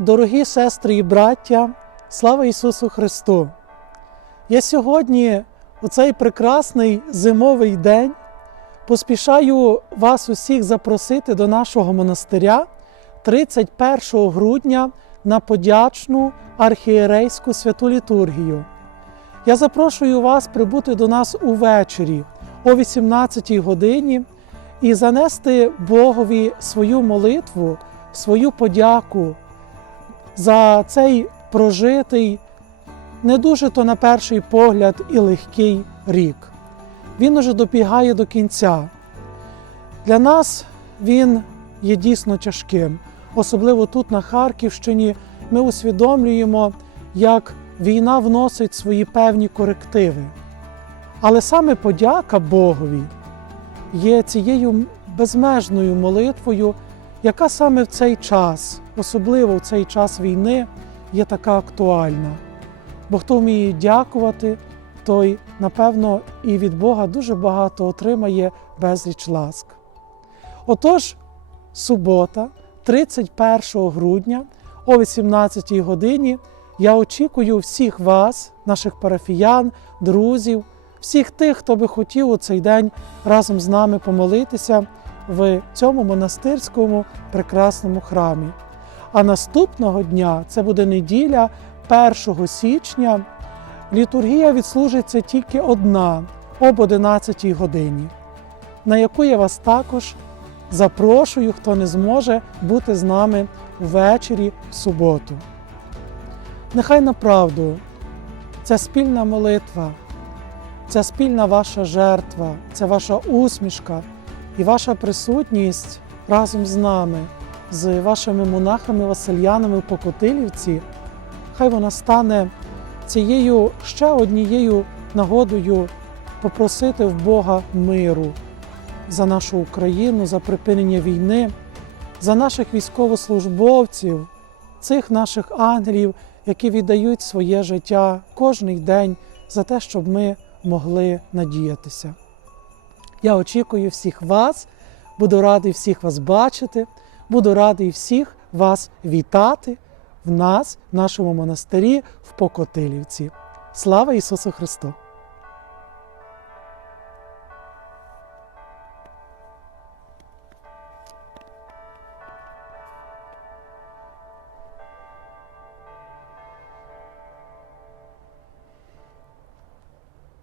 Дорогі сестри і браття, слава Ісусу Христу! Я сьогодні, у цей прекрасний зимовий день, поспішаю вас усіх запросити до нашого монастиря 31 грудня на подячну архієрейську святу літургію. Я запрошую вас прибути до нас увечері о 18 годині і занести Богові свою молитву, свою подяку за цей прожитий, не дуже то на перший погляд і легкий рік. Він уже добігає до кінця. Для нас він є дійсно тяжким. Особливо тут, на Харківщині, ми усвідомлюємо, як війна вносить свої певні корективи. Але саме подяка Богові є цією безмежною молитвою, яка саме в цей час, особливо в цей час війни, є така актуальна. Бо хто вміє дякувати, той, напевно, і від Бога дуже багато отримає безліч ласк. Отож, субота, 31 грудня о 18 годині, я очікую всіх вас, наших парафіян, друзів, всіх тих, хто би хотів у цей день разом з нами помолитися в цьому монастирському прекрасному храмі. А наступного дня, це буде неділя 1 січня, літургія відслужиться тільки одна об 11 годині, на яку я вас також запрошую, хто не зможе бути з нами ввечері в суботу. Нехай направду ця спільна молитва, ця спільна ваша жертва, ця ваша усмішка і ваша присутність разом з нами, з вашими монахами, васильянами в Покотилівці, хай вона стане цією ще однією нагодою попросити в Бога миру за нашу Україну, за припинення війни, за наших військовослужбовців, цих наших ангелів, які віддають своє життя кожний день за те, щоб ми могли надіятися. Я очікую всіх вас, буду радий всіх вас бачити, буду радий всіх вас вітати в нас, в нашому монастирі в Покотилівці. Слава Ісусу Христу!